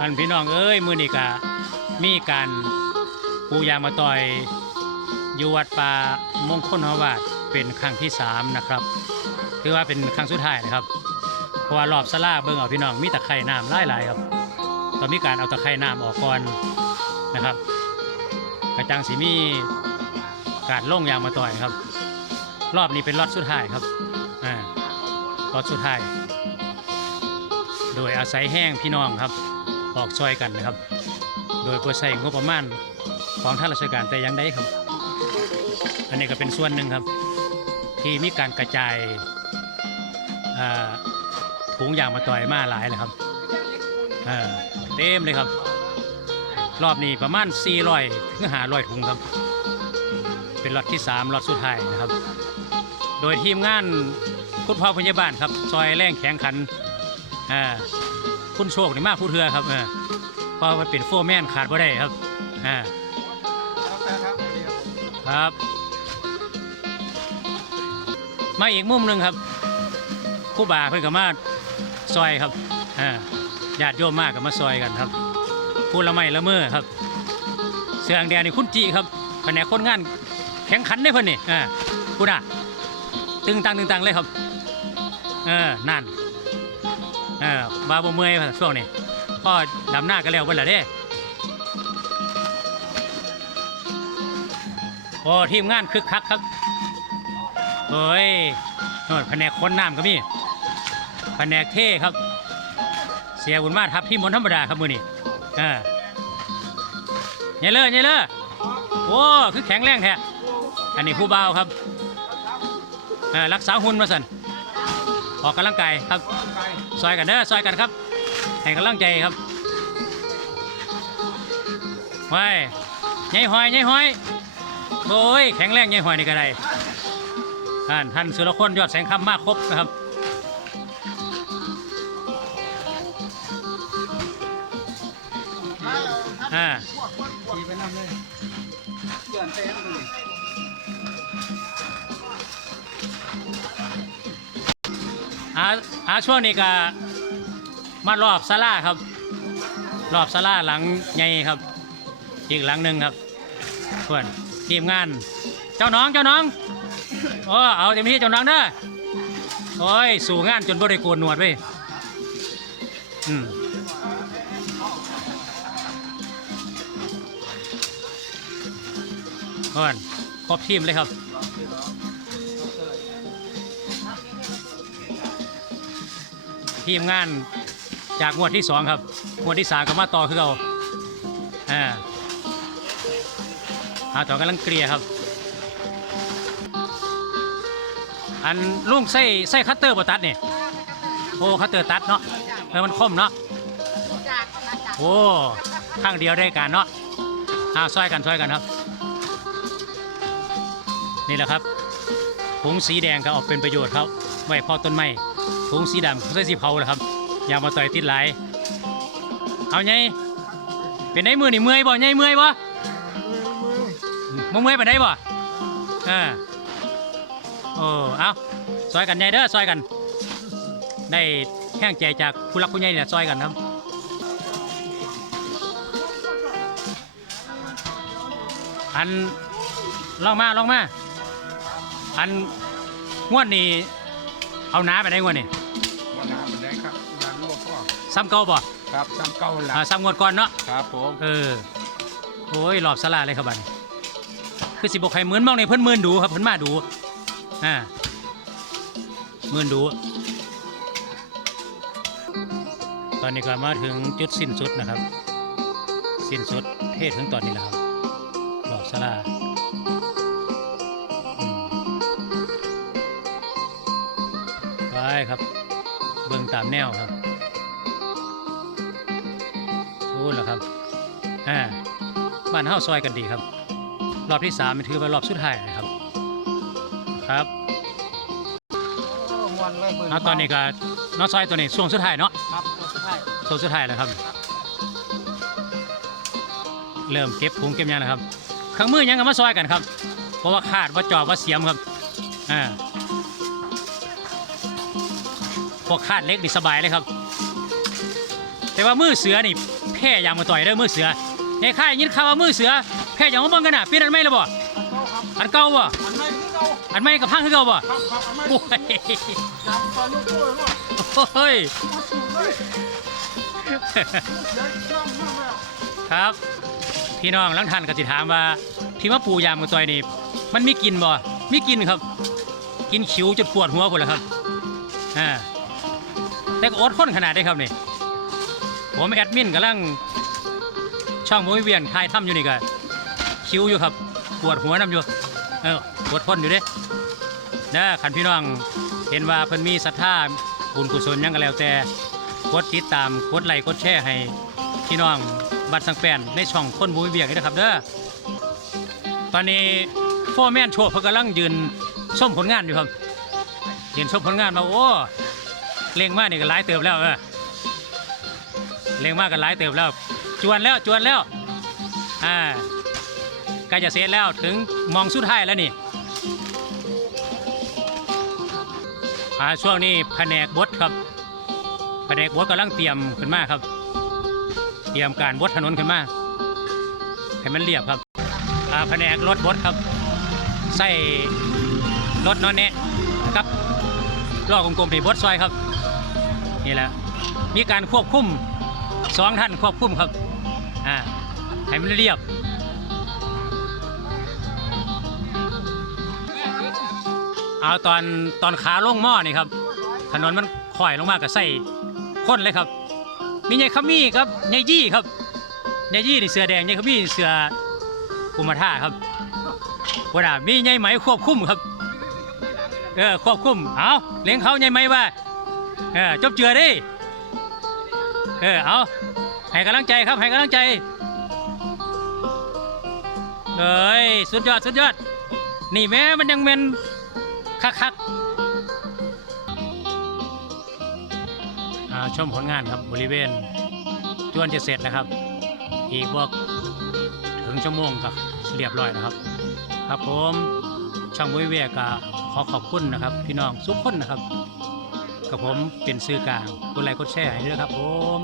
อันพี่น้องเอ้ยมือนี่กะมีการปูยางมาต่อยอยู่วัดป่ามงคลหวาดเป็นครั้งที่สามนะครับถือว่าเป็นครั้งสุดท้ายนะครับเพราะว่ารอบสลาเบิ่งเอาพี่น้องมีตะไคร่น้ำหลายๆครับตองมีการเอาตะไคร่น้ำออกก่อนนะครับ กระจังสีมีการล่งยางมาต่อยครับ รอบนี้เป็นรอบสุดท้ายครับอ่ารอบสุดท้ายโดยอาศัยแห้งพี่น้องครับ ออกซอยกันนะครับ โดยเพื่อใช้งบประมาณของท่านราชการแต่ยังได้ครับ อันนี้ก็เป็นส่วนหนึ่งครับ ที่มีการกระจายถุงยางมาต่อยมาหลายเลยครับเต็มเลยครับ รอบนี้ประมาณ 400ถึง500ถุงครับ เป็นล็อตที่3ล็อตสุดท้ายนะครับ โดยทีมงานคุณพ่อพยาบาลครับซอยแรงแข็งขันอ่า คุณโชคนี่มากผู้เทือครับเออเพราะว่าเป็นโฟร์แมนขาดบ่ได้ครับอ่าครับ มาอีกมุมหนึ่งครับคู่บาเพิ่นก็มาซอยครับอ่าญาติโยมมากก็มาซอยกันครับพูดละไม่ละเมอครับ เสือแดงนี่คุณจีครับแผนกคนงานแข่งขันได้เพิ่นนี่อ่าคุณอะตึงตังตึงตังเลยครับ เออนั่น เออบาบ่เมื่อยช่วงนี้พ่อดำหน้ากันแล้วเพิ่นละเด้โอ้ทีมงานคึกคักครับเฮ้ยน่นแผนกคนน้ำก็มีแผนกเท่ครับ เสียบุญมาทับที่มนต์ธรรมดาครับมือนี่อ่าเนี่ยเลยเนี่ยเลยโอ้คือแข็งแรงแท้อันนี้ผู้เบาวครับรักษาหุ่นมาสันออกกำลังกายครับ ซอยกันเด้อซอยกันครับให้กำลังใจครับไว้ยายหอยยายหอยโอ้ยแข็งแรงยังหอยนี่ก็ได้ท่านท่านสุรคนยอดแสงคำมากครบนะครับมาแล้วครับอ่า อาอาช่วงนี้ก็มารอบศาลาครับ รอบศาลาหลังใหญ่ครับ อีกหลังหนึ่งครับเพื่อนทีมงาน เจ้าน้องเจ้าน้องโอ้เอาเต็มที่เจ้าน้องเด้อโอ้ยสู่งานจนบ่ได้โกนหนวดเว้ยอืมเพื่อนครบทีมเลยครับ ทีมงานจากงวดที่สองครับงวดที่สามก็มาต่อคือเราอ่าหาต่อกำลังเกลียครับ อันลุงใส่ใส่คัตเตอร์บ่ตัดนี่โอ้คัตเตอร์ตัดเนาะเออมันคมเนาะโอ้ข้างเดียวได้การเนาะอ่าซอยกันซอยกันครับ นี่แหละครับผงสีแดงก็ออกเป็นประโยชน์ครับไว้พอต้นไม้ ถุงสีดำใส่สีเผาเลยครับอยางมาต่อยติดไหลเอาไงเป็นไงมือนี่เมื่อยบ่ไงเมื่อยบ่มึงเมื่อยไปได้บ่อ่าโอ้เอาซอยกันไงเด้อซอยกันได้แห้งใจจากผู้รักผู้ใหญ่เนี่ยซอยกันครับอันลองมาลองมาอันงวดนี้เอาน้าไปได้งวดนี้ ซ้ำเก่าบ่ครับซ้ำเก่าหลัอ่ากซ้ำงวดก่อนเนาะครับผมเออโอ้ยหลอบสลาเลยครับบัดนี้คือสิบอกใครเหมือนมองในเพิ่นหมื่นดูครับเพิ่นมาดูอ่าหมื่นดู ตอนนี้ก็มาถึงจุดสิ้นสุดนะครับ สิ้นสุดเทศถึงตอนนี้แล้วครับหลอบสลาอืมไปครับ เบิ่งตามแนวครับ รู้แล้วครับอ่าบ้านเฮาซอยกันดีครับ รอบที่สามมันถือว่ารอบสุดท้ายนะครับ ครับโอ้มวนเลยเบิ่งแล้วตอนนี้ก็น้องซอยตัวนี้ช่วงสุดท้ายเนาะครับตัวสุดท้ายช่วงสุดท้ายแล้วครับ เริ่มเก็บพุงเก็บหยังนะครับเครื่องมือหยังก็มาซอยกันครับ เพราะว่าขาดว่าจอบว่าเสียมครับอ่าพวกคาดเล็กนี่สบายเลยครับ แต่ว่ามือเสือนี่แพ้ยางมาต่อยเด้อมือเสือในค่ายยินข่าวว่ามือเสือแพ้ยางมาเบิ่งกันน่ะเปลี่ยนอันใหม่ล้วบ่อันเก่าครับอันเก่าบ่อันใหม่กับพังคือเก่าบ่ครับครับอันใหม่โอ้ยจำตอนยกตัวเลยว่าโอ้ยครับพี่น้องลังทันก็สิถามว่าที่มาปูยามมาต่อยนี่มันมีกินบ่มีกินครับ กินขิวจนปวดหัวพุ่นละครับอ่าแต่ก็อดทนขนาดได้ครับนี่ ผมแอดมินกำลังช่องโมวิเวียนทายถ้ำอยู่นี่ก็คิวอยู่ครับปวดหัวน้ำอยู่เอออดทนอยู่เด้นะขันพี่น้องเห็นว่าเพิ่นมีศรัทธาบุญกุศลยังก็แล้วแต่กดติดตามกดไลค์กดแชร์ให้พี่น้องบัตรสังแปนในช่องคนบุญเวียงนี่นะครับเด้อตอนนี้โฟร์แมนโชว์เพิ่นกำลังยืนชมผลงานอยู่ครับยืนชมผลงานมาโอ้เล็งมากนี่ก็หลายเติบแล้วเออ เล็งมากก็หลายเติบแล้ว จวนแล้วจวนแล้วอ่าใกล้จะเสร็จแล้วถึงมองสุดท้ายแล้วนี่อ่าช่วงนี้แผนกบดครับแผนกบดกำลังเตรียมขึ้นมาครับ เตรียมการบดถนนขึ้นมาให้มันเรียบครับอ่าแผนกรถบดครับ ใส่รถนอนเนะครับล้อกลมๆที่บดซอยครับนี่แหละมีการควบคุม สองท่านควบคุมครับอ่าให้มันเรียบเอาตอนตอนขาลงหม้อนี่ครับ ถนนมันข่อยลงมากับใส่คนเลยครับ มีไงขมี่ครับไงยี่ครับไงยี่นี่เสือแดงไงขมี่เสือกุมาท่าครับว่าด่ามีไงไหมควบคุมครับเออควบคุมเอาเลี้ยงเขาไงไหมว่าเออจบเจือดิ เออเอาให้กำลังใจครับให้กำลังใจเอ้ยสุดยอดสุดยอด นี่แม้มันยังเป็นคักคักๆอ่าชมผลงานครับบริเวณจวนจะเสร็จแล้วครับ อีกบอกถึงชั่วโมงกับเรียบร้อยนะครับ ครับผมช่องมุ้ยเวกขอขอบคุณนะครับ พี่น้องทุกคนนะครับ กับผมเป็นสื่อกลางกดไลค์กดแชร์ให้ด้วยครับผม